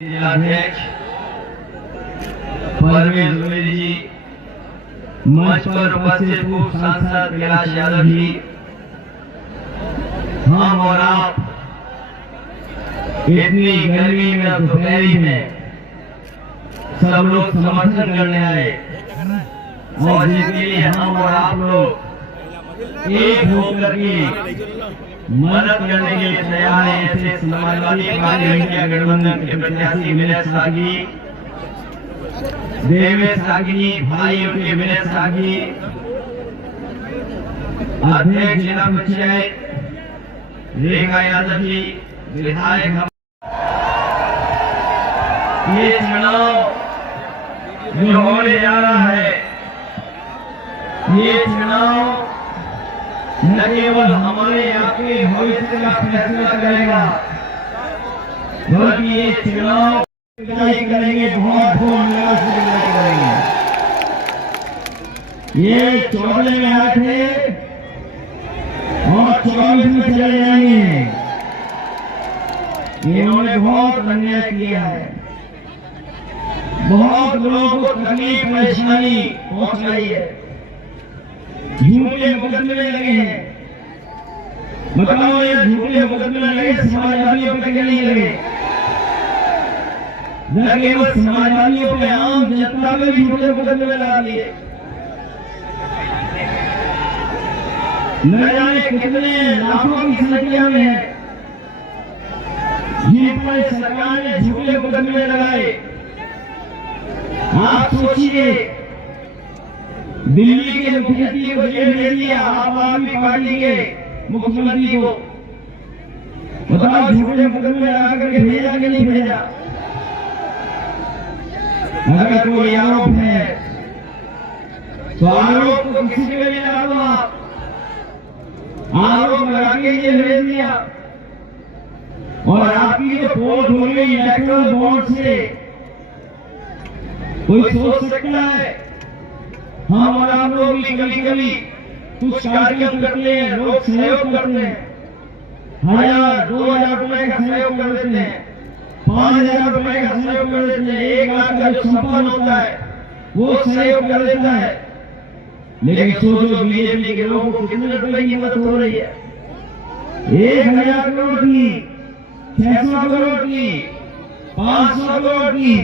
जिलाध्यक्ष परवेज द्विवेदी जी, मंच पर उपस्थित पूर्व सांसद कैलाश यादव जी, हम और आप इतनी गर्मी में दोपहरी में सब लोग समर्थन करने आए और जिसके लिए हम और आप लोग एक होकर के मदद करने के लिए तैयार है। ऐसे समाजवादी पार्टी इंडिया गठबंधन के प्रत्याशी विनय सागी, देवेश सागी भाई, उनके विनय सागी, अध्यक्ष जिला पंचायत रेखा यादव जी, विधायक। ये चुनाव जो होने जा रहा है, ये चुनाव न केवल हमारे आपके भविष्य का फैसला करेगा, बल्कि ये चुनाव करेंगे, बहुत धूमधाम से करेंगे। ये 14 में आए थे और 24 में चले जाएंगे। इन्होंने बहुत अन्याय किया है, बहुत लोगों को तकलीफ परेशानी पहुंचाई है, झूठे मुकदमे लगे हैं। बताओ, ये झूठे मुकदमे लगे समाजवादियों पे क्यों नहीं लगे? न केवल समाजवादियों पे, आम जनता पे भी झूठे मुकदमे लगा दिए। न जाने कितने लाखों की संख्या में है जिन पर सरकार ने झूठे मुकदमे लगाए। आप सोचिए, दिल्ली के मुख्यमंत्री को जेल भेज दिया, आम आदमी पार्टी के मुख्यमंत्री को। बताओ, झूठे मुकदमे लगा करके भेजा कि नहीं भेजा? अगर कोई आरोप है तो आरोप तो किसी के लिए लगा दो। आप आरोप लगा के ये भेज दिया और आपकी जो पोल हो गई इलेक्ट्रल बॉन्ड से, कोई सोच सकता है? हम और आप लोग भी कभी कभी कुछ कार्यक्रम करते हैं, लोग सहयोग करते हैं, 1000 2000 रुपए का सहयोग कर देते हैं, 5000 रुपए का सहयोग कर देते हैं, 1 लाख का जो संपन्न होता है वो सहयोग कर देता है। लेकिन सोचो, बीजेपी के लोगों को कितने रुपए की मदद हो रही है? 1000 करोड़ की, 600 करोड़ की, 500 करोड़ की,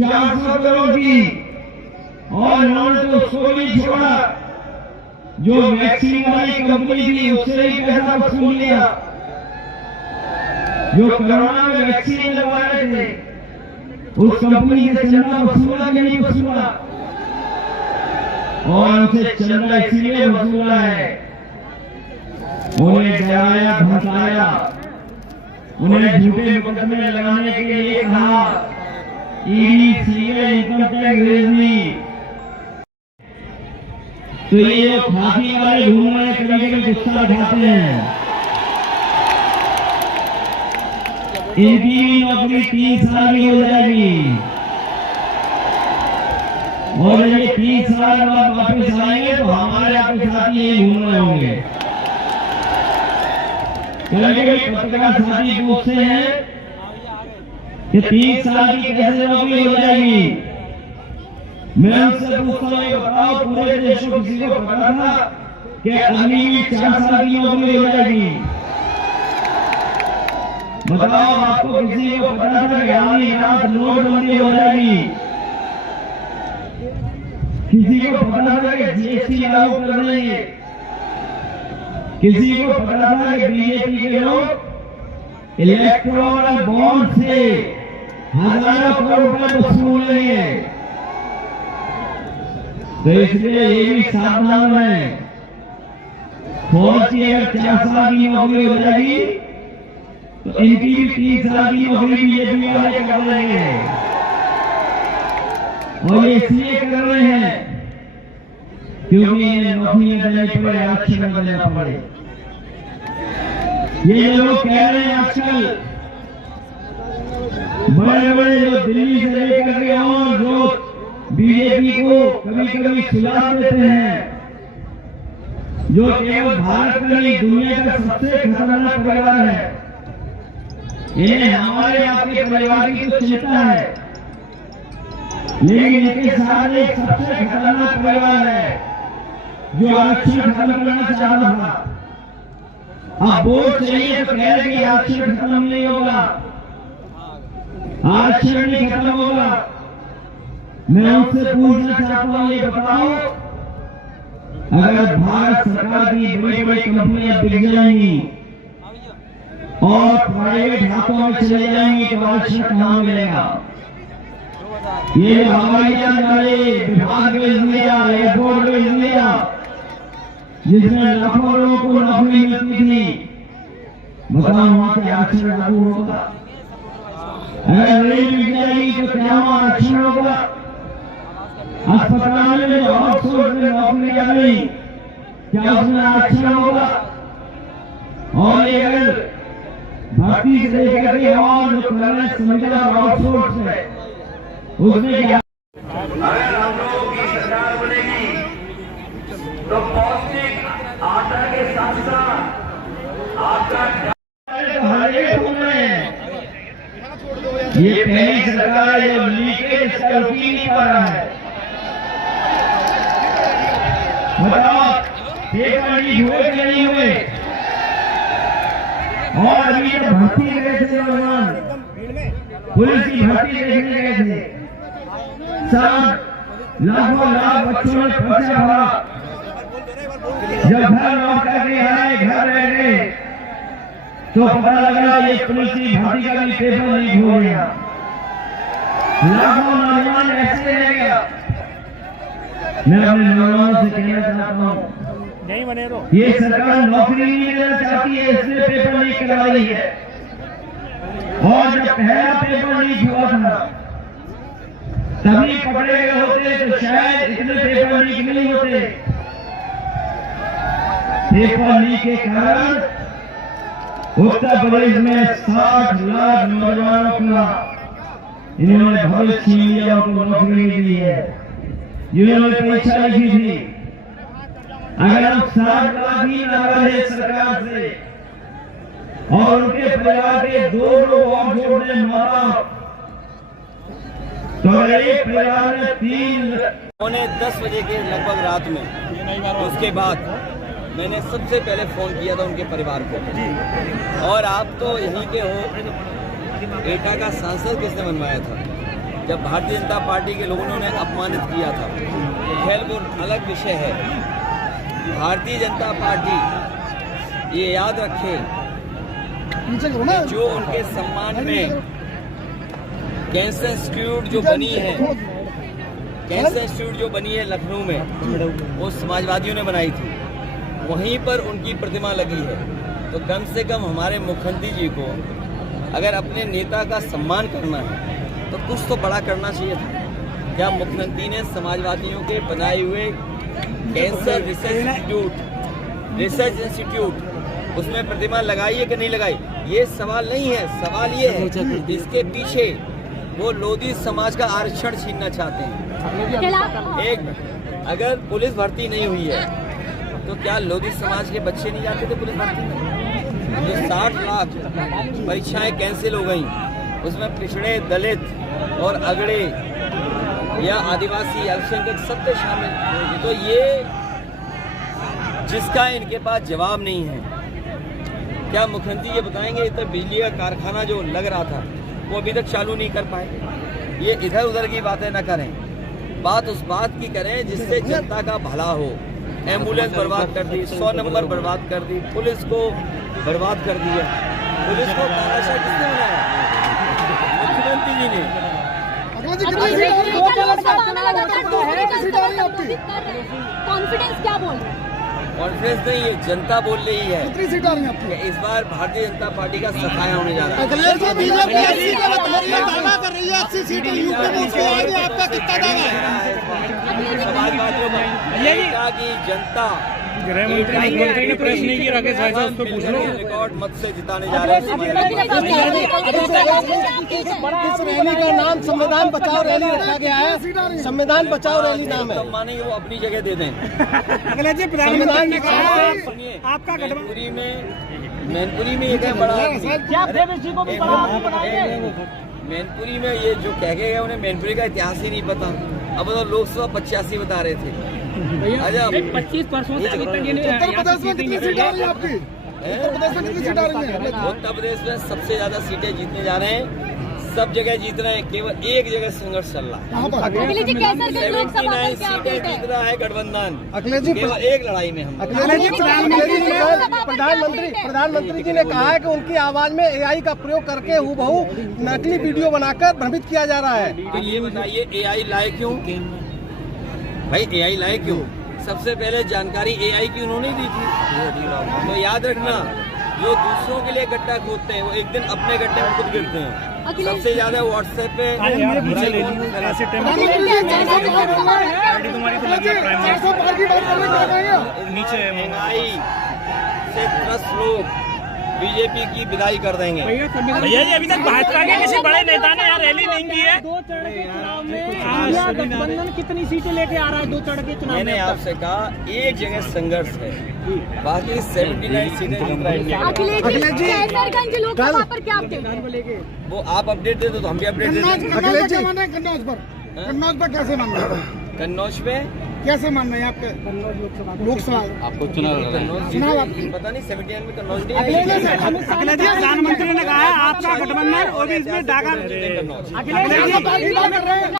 400 करोड़ की। और उन्होंने तो उसको भी छोड़ा, जो वैक्सीन वाली कंपनी थी उससे ही पैसा वसूल लिया। जो कोरोना में वैक्सीन लगवा रहे थे उस कंपनी से चंदा वसूला कि नहीं वसूला? और उनसे चंदा इसलिए वसूला है, उन्हें डराया धमकाया, उन्हें झूठे मुकदमे लगाने के लिए कहा, ईडी सीबीआई इनकम टैक्स रेजनी। तो ये फांसी वाले घूम रहे, कभी कभी गुस्सा दिखाते हैं। इनकी नौकरी 3 साल की हो जाएगी और ये 3 साल बाद वापस आएंगे तो हमारे आपके साथी यही घूम रहे होंगे। कभी पत्रकार साथी पूछते हैं कि 3 साल की कैसे नौकरी हो जाएगी? मैं उनसे पूछता हूँ, बताओ, पूरे देश को किसी को पता था कि अगली 4 साल की नौकरी हो जाएगी? बताओ, आपको किसी को पता था कि आगामी रात नोटबंदी हो जाएगी? किसी को पता था कि जीएसटी लागू कर देंगे? किसी को पता था कि बीजेपी के लोग इलेक्टोरल बॉन्ड से हजारों करोड़ रुपए वसूल लेंगे? तो इसलिए ये भी सावधान है। फौज की अगर 4 साल की नौकरी हो जाएगी तो इनकी भी 3 साल की नौकरी बीजेपी वाले कर देंगे। और ये इसलिए कर रहे हैं क्योंकि इन्हें नौकरियां देनी पड़े, आरक्षण देना पड़े। ये लोग कह रहे हैं आजकल, बड़े बड़े जो दिल्ली से लेकर के और जो बीजेपी को कभी कभी सुला देते हैं, जो केवल भारत में नहीं दुनिया का सबसे खतरनाक परिवार है, इन्हें हमारे आपके परिवार की तो चिंता है, लेकिन इनके साथ एक सबसे खतरनाक परिवार है जो आरक्षण खत्म करना चाह रहा था। अब वोट चाहिए तो कह रहे कि आरक्षण खत्म नहीं होगा, आरक्षण नहीं खत्म होगा। मैं उनसे पूछना चाहता हूं, ये बताओ, अगर भारत सरकार की बड़ी बड़ी कंपनियां बिक जाएंगी और प्राइवेट हाथों में चले जाएंगी तो आरक्षण कहां मिलेगा? ये हवाई जहाज वाले विभाग भेज दिया, एयरपोर्ट भेज दिया, जिसमें लाखों लोगों को नौकरी मिलती थी, बताओ वहां से आरक्षण लागू होगा? अगर रेल मिल जाएगी तो क्या वहां आरक्षण होगा? अस्पताल में आउटसोर्स में नौकरी आ गई, क्या उसमें आरक्षण होगा? और अगर भर्ती से लेकर के और जो करना समझना आउटसोर्स है, उसमें क्या? अगर हम लोगों की सरकार बनेगी तो पौष्टिक आटा के साथ साथ आटा ये पहली सरकार है जो लीकेज का रोक नहीं पा रहा है। बताओ पेपर लीक हुए कि नहीं हुए? और अभी जब भर्ती गए थे नौजवान, पुलिस की भर्ती देखने गए थे, सब लाखों लाख बच्चों ने पर्चा भरा, जब घर लौट करके आए, घर रह गए तो पता लगा ये पुलिस की भर्ती का भी पेपर लीक हो गया। लाखों नौजवान ऐसे रह गया। मैं अपने नौजवानों से कहना चाहता हूँ, नहीं बने तो ये सरकार नौकरी नहीं देना चाहती है, इसलिए पेपर लीक करा रही है। और जब पहला पेपर लीक हुआ था तभी पकड़े गए होते तो शायद इतने पेपर लीक नहीं होते। पेपर लीक के कारण उत्तर प्रदेश में 60 लाख नौजवानों का इन्होंने भविष्य छीन लिया, उनको नौकरी नहीं दी है। जिन्होंने परीक्षा लिखी थी, अगर हम 60 लाख ही नाराज है सरकार से और उनके परिवार के 2 लोग और जोड़ दें माता, तो अगर एक परिवार में 10 बजे के लगभग रात में, उसके बाद मैंने सबसे पहले फोन किया था उनके परिवार को। और आप तो यहीं के हो, एटा का सांसद किसने बनवाया था जब भारतीय जनता पार्टी के लोगों ने उन्हें अपमानित किया था? खैर वो अलग विषय है। भारतीय जनता पार्टी ये याद रखे कि जो उनके सम्मान में कैंसर इंस्टीट्यूट जो बनी है, कैंसर इंस्टीट्यूट जो बनी है लखनऊ में, वो समाजवादियों ने बनाई थी। वहीं पर उनकी प्रतिमा लगी है। तो कम से कम हमारे मुख्यमंत्री जी को अगर अपने नेता का सम्मान करना है तो कुछ तो बड़ा करना चाहिए था। क्या मुख्यमंत्री ने समाजवादियों के बनाए हुए कैंसर रिसर्च इंस्टीट्यूट उसमें प्रतिमा लगाई है कि नहीं लगाई? ये सवाल नहीं है। सवाल ये है इसके पीछे वो लोधी समाज का आरक्षण छीनना चाहते हैं। एक, अगर पुलिस भर्ती नहीं हुई है तो क्या लोधी समाज के बच्चे नहीं जाते थे पुलिस भर्ती में? जो 60 लाख परीक्षाएं कैंसिल हो गई, उसमें पिछड़े, दलित और अगड़े या आदिवासी, अल्पसंख्यक सब तो शामिल। तो ये जिसका इनके पास जवाब नहीं है, क्या मुख्यमंत्री ये बताएंगे इतना बिजली का कारखाना जो लग रहा था वो अभी तक चालू नहीं कर पाए? ये इधर उधर की बातें न करें, बात उस बात की करें जिससे जनता का भला हो। एम्बुलेंस बर्बाद कर दी, 100 नंबर बर्बाद कर दी, पुलिस को बर्बाद कर दिया। पुलिस को तानाशाह किसने बनाया? मुख्यमंत्री जी ने। कॉन्फिडेंस क्या बोल रहे हैं? कॉन्फ्रेंस नहीं, ये जनता बोल रही है। कितनी सीट आ रही है आपकी? इस बार भारतीय जनता पार्टी का सफाया होने जा रहा है। अखिलेश जी बीजेपी 80 का दावा कर रही है, 80 सीटें यूपी में उसको आगे, आपका कितना दावा है? समाजवादियों का की जनता प्रेस नहीं की राकेश भाई साहब उसको पूछ लो। रिकॉर्ड मत से जिताने जा रहे हैं। इस रैली का नाम संविधान बचाओ रैली रखा गया है। संविधान बचाओ रैली नाम है। मानेंगे वो अपनी जगह दे दें। अखिलेश जी प्रधानमंत्री ने कहा आपका पूरी में मैनपुरी में ये क्या बड़ा क्या फेविस्टी को भी बड़ा आदमी बनाएंगे? मैनपुरी में ये जो कह के गए उन्हें मैनपुरी का इतिहास ही नहीं पता। अब तो लोकसभा 85 बता रहे थे। अच्छा 25 वर्षों से अभी तक ये नहीं उत्तर प्रदेश में कितनी सीट आ रही है आपकी? उत्तर प्रदेश में कितनी सीट आ रही है? उत्तर प्रदेश में सबसे ज्यादा सीटें जीतने जा रहे हैं, सब जगह जीत रहे हैं, केवल एक जगह संघर्ष चल रहा है। कहाँ पर? अखिलेश जी कैसर के लोकसभा 79 पर क्या सीटें अपडेट जीत है? रहा है गठबंधन। अखिलेश जी, केवल एक लड़ाई में हम प्रधानमंत्री जी ने कहा है कि उनकी आवाज में एआई का प्रयोग करके हूबहू नकली वीडियो बनाकर भ्रमित किया जा रहा है। तो ये बताइए एआई लाए क्यों भाई? एआई लाए क्यों? सबसे पहले जानकारी एआई की उन्होंने दी थी। तो याद रखना, जो दूसरों के लिए गड्ढा खोदते हैं वो एक दिन अपने गड्ढे में खुद गिरते हैं। सबसे ज्यादा व्हाट्सएप पे महंगाई से त्रस्त लोग बीजेपी की विदाई कर देंगे। भैया जी अभी तक भाजपा के किसी बड़े नेता ने यहाँ रैली नहीं की है। दो चरण के चुनाव में गठबंधन कितनी सीटें लेके आ रहा है? दो चरण के चुनाव मैंने आपसे कहा एक जगह संघर्ष है, बाकी 79 सीटें जीत रहा है। अखिलेश जी कैसरगंज लोकसभा पर क्या अपडेट? वो आप अपडेट दे दो तो हम भी अपडेट देते हैं। अखिलेश जी, कन्नौज पर कैसे मान रहे हैं? कन्नौज पे कैसे मान रहे हैं आपके लोकसभा? आपको चुनाव पता नहीं 79 में कन्नौज नहीं अखिलेश जी, प्रधानमंत्री ने कहा है आपका गठबंधन और भी इसमें दागा। अखिलेश जी पार्टी बात कर रहे हैं।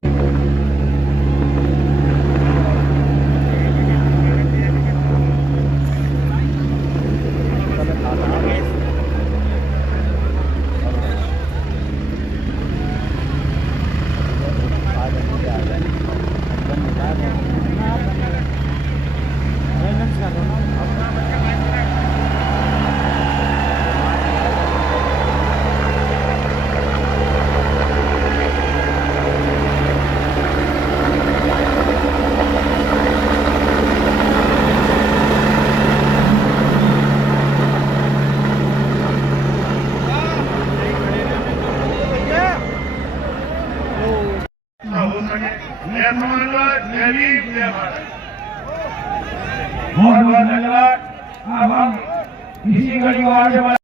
बहुत बहुत धन्यवाद। अब हम इसी घड़ी को आगे बढ़ा